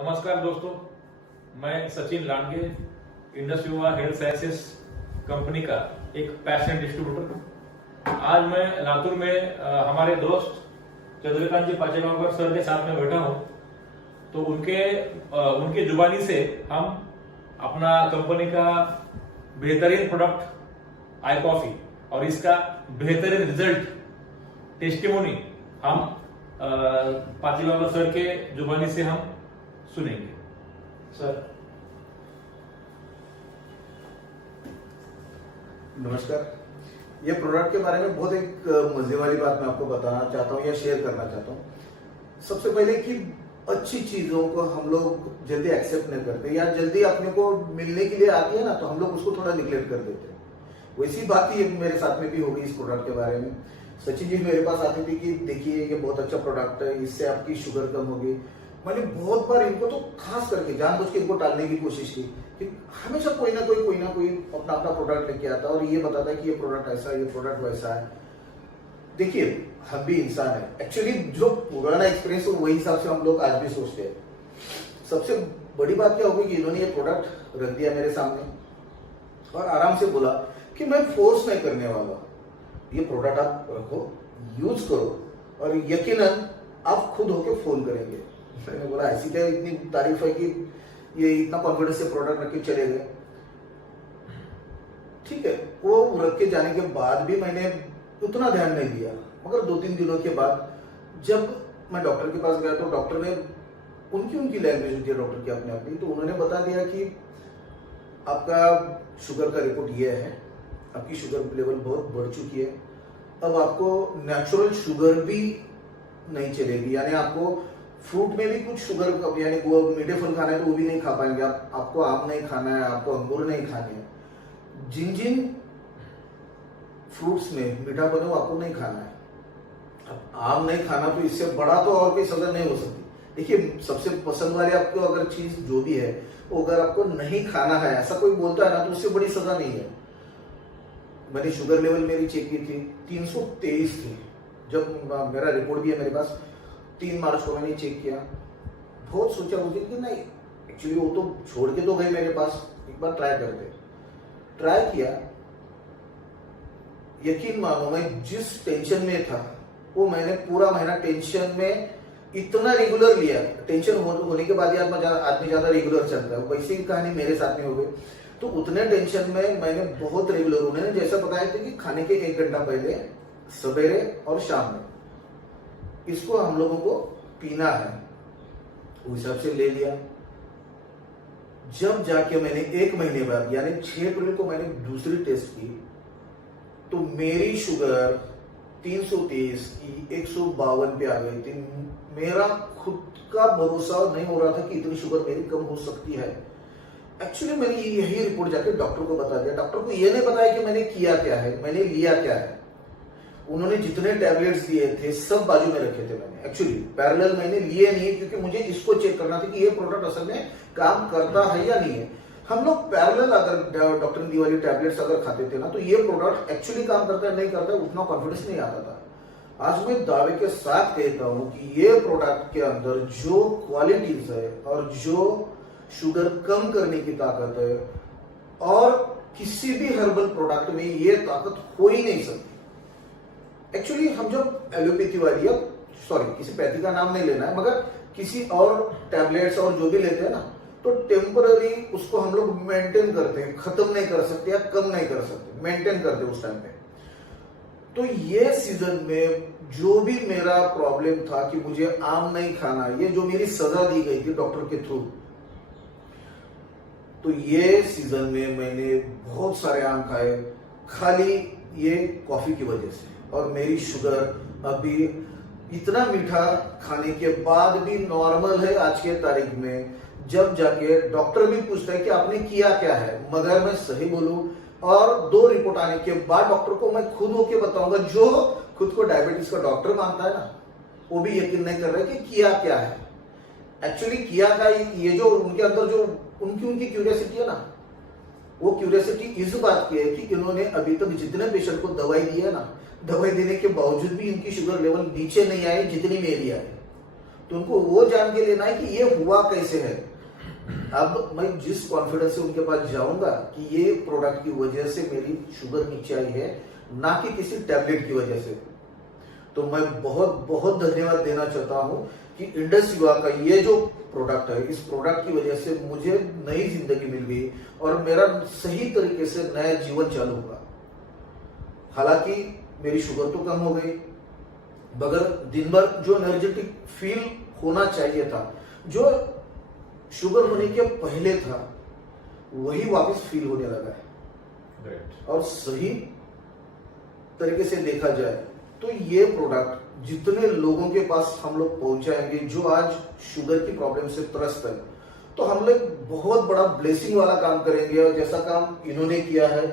नमस्कार दोस्तों, मैं सचिन लांडगे, इंडस युवा हेल्थ साइंसेस कंपनी का एक पैशन डिस्ट्रीब्यूटर हूँ। आज मैं लातूर में हमारे दोस्त चंद्रकांत जी पाचेगांवकर सर के साथ में बैठा हूँ। तो उनकी जुबानी से हम अपना कंपनी का बेहतरीन प्रोडक्ट आई कॉफी और इसका बेहतरीन रिजल्ट टेस्टिमोनी हम पाचेगांवकर सर के जुबानी से हम सुनेंगे। सर नमस्कार। ये प्रोडक्ट के बारे में बहुत एक मजे वाली बात मैं आपको बताना चाहता हूँ या शेयर करना चाहता हूँ। सबसे पहले कि अच्छी चीजों को हम लोग जल्दी एक्सेप्ट नहीं करते या जल्दी अपने को मिलने के लिए आती है ना, तो हम लोग उसको थोड़ा निग्लेक्ट कर देते हैं। वैसी बात ही मेरे साथ में भी होगी इस प्रोडक्ट के बारे में। सचिन जी मेरे पास आती थी कि देखिए ये बहुत अच्छा प्रोडक्ट है, इससे आपकी शुगर कम होगी। मैंने बहुत बार इनको तो खास करके जानबूझ के इनको टालने की कोशिश की कि हमेशा कोई ना कोई अपना अपना प्रोडक्ट लेके आता और ये बताता है कि ये प्रोडक्ट ऐसा है, ये प्रोडक्ट वैसा है। देखिए हम भी इंसान है। एक्चुअली जो पुराना एक्सपीरियंस है वही हिसाब से हम लोग आज भी सोचते हैं। सबसे बड़ी बात क्या होगी कि इन्होंने ये प्रोडक्ट रख दिया मेरे सामने और आराम से बोला कि मैं फोर्स नहीं करने वाला, ये प्रोडक्ट आप रखो, यूज करो और यकीनन आप खुद होके फोन करेंगे। मैंने बोला ऐसी क्या इतनी तारीफ है कि ये इतना कॉन्फिडेंस से प्रोडक्ट रख के चले गए। ठीक है, वो रख के जाने के बाद भी मैंने उतना ध्यान नहीं दिया, मगर 2-3 दिनों के बाद जब मैं डॉक्टर के पास गया तो डॉक्टर ने उनकी लैंग्वेज होती है डॉक्टर की अपने अपनी, तो उन्होंने बता दिया कि आपका शुगर का रिपोर्ट ये है, आपकी शुगर लेवल बहुत बढ़ चुकी है, अब आपको नेचुरल शुगर भी नहीं चलेगी, यानी आपको फ्रूट में भी कुछ शुगर, यानी वो मीठे फल खाना है तो वो भी नहीं खा पाएंगे आप, आपको आम नहीं खाना है, आपको अंगूर नहीं खाने हैं, जिन फ्रूट्स में मीठा बने वो आपको नहीं खाना है। अब आम नहीं खाना तो इससे बड़ा तो और कोई सजा नहीं हो सकती। देखिए सबसे पसंद वाली आपको अगर चीज जो भी है वो अगर आपको नहीं खाना है, ऐसा कोई बोलता है ना, तो उससे बड़ी सजा नहीं है। मैंने शुगर लेवल मेरी चेक की थी, 323 थी। जब मेरा रिपोर्ट भी है मेरे पास, 3 मार्च को मैंने चेक किया। बहुत सोचा मुझे कि नहीं, एक्चुअली वो तो छोड़ के तो गए मेरे पास, एक बार ट्राई किया। यकीन मानो मैं जिस टेंशन में था वो मैंने पूरा महीना टेंशन में इतना रेगुलर लिया। टेंशन होने के बाद आदमी ज्यादा रेगुलर चलता है, वैसी ही कहानी मेरे साथ में हो गई। तो उतने टेंशन में मैंने बहुत रेगुलर, उन्होंने जैसा बताया था कि खाने के 1 घंटा पहले सवेरे और शाम में इसको हम लोगों को पीना है, उस हिसाब से ले लिया। जब जाके मैंने 1 महीने बाद यानी 6 अप्रैल को मैंने दूसरी टेस्ट की तो मेरी शुगर 323 की 152 पे आ गई थी। मेरा खुद का भरोसा नहीं हो रहा था कि इतनी शुगर मेरी कम हो सकती है। एक्चुअली मैंने यही रिपोर्ट जाके डॉक्टर को बता दिया। डॉक्टर को यह नहीं बताया कि मैंने किया क्या है, मैंने लिया क्या है। उन्होंने जितने टैबलेट्स दिए थे सब बाजू में रखे थे। मैंने एक्चुअली पैरेलल मैंने लिए नहीं, क्योंकि मुझे इसको चेक करना था कि ये प्रोडक्ट असल में काम करता है या नहीं है। हम लोग पैरेलल अगर डॉक्टर ने दी वाली टैबलेट्स अगर खाते थे ना, तो ये प्रोडक्ट एक्चुअली काम करता है नहीं करता है उतना कॉन्फिडेंस नहीं आता था। आज मैं दावे के साथ कहता हूं कि ये प्रोडक्ट के अंदर जो क्वालिटीज है और जो शुगर कम करने की ताकत है और किसी भी हर्बल प्रोडक्ट में ये ताकत हो ही नहीं सकती। एक्चुअली हम जब एलोपैथी वाली, किसी पैथी का नाम नहीं लेना है, मगर किसी और टैबलेट्स और जो भी लेते हैं ना, तो टेम्पररी उसको हम लोग मेंटेन करते हैं, खत्म नहीं कर सकते या कम नहीं कर सकते, मेंटेन करते उस टाइम पे। तो ये सीजन में जो भी मेरा प्रॉब्लम था कि मुझे आम नहीं खाना, ये जो मेरी सजा दी गई थी डॉक्टर के थ्रू, तो ये सीजन में मैंने बहुत सारे आम खाए खाली ये कॉफी की वजह से। और मेरी शुगर अभी इतना मीठा खाने के बाद भी नॉर्मल है आज के तारीख में। जब जाके डॉक्टर भी पूछता है कि आपने किया क्या है, मगर मैं सही बोलूं और 2 रिपोर्ट आने के बाद डॉक्टर को मैं खुद होके बताऊंगा, जो खुद को डायबिटीज का डॉक्टर मानता है ना, वो भी यकीन नहीं कर रहा है कि किया क्या है। एक्चुअली किया क्या, ये जो उनके अंदर जो उनकी क्यूरियोसिटी है ना, वो क्यूरियोसिटी इस बात की है कि इन्होंने अभी तक जितने पेशेंट को दवाई दी है ना, दवाई देने के बावजूद भी इनकी शुगर लेवल नीचे नहीं आई जितनी मेरी आई। तो उनको वो जान के लेना है कि ये हुआ कैसे है। अब मैं जिस कॉन्फिडेंस से उनके पास जाऊंगा कि ये प्रोडक्ट की वजह से मेरी शुगर नीचे आई है, ना कि किसी टैबलेट की वजह से। तो मैं बहुत बहुत धन्यवाद देना चाहता हूं कि इंडस युवा का ये जो प्रोडक्ट है, इस प्रोडक्ट की वजह से मुझे नई जिंदगी मिल गई और मेरा सही तरीके से नया जीवन चालू हुआ। हालांकि मेरी शुगर तो कम हो गई, मगर दिन भर जो एनर्जेटिक फील होना चाहिए था, जो शुगर होने के पहले था, वही वापस फील होने लगा है। ग्रेट। और सही तरीके से देखा जाए तो ये प्रोडक्ट जितने लोगों के पास हम लोग पहुंचाएंगे जो आज शुगर की प्रॉब्लम से त्रस्त है, तो हम लोग बहुत बड़ा ब्लेसिंग वाला काम करेंगे। और जैसा काम इन्होंने किया है,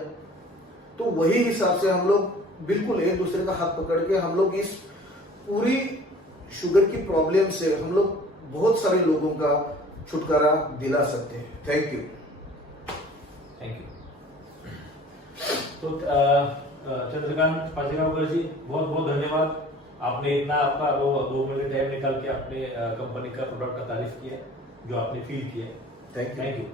तो वही हिसाब से हम लोग बिल्कुल एक दूसरे का हाथ पकड़ के हम लोग इस पूरी शुगर की प्रॉब्लम से हम लोग बहुत सारे लोगों का छुटकारा दिला सकते हैं। Thank you. Thank you. तो चंद्रकांत पाचेगावकर जी, बहुत बहुत धन्यवाद। आपने इतना आपका 2 मिनट टाइम निकाल के अपने कंपनी का प्रोडक्ट का तारीफ किया, जो आपने फील किया। Thank you. Thank you.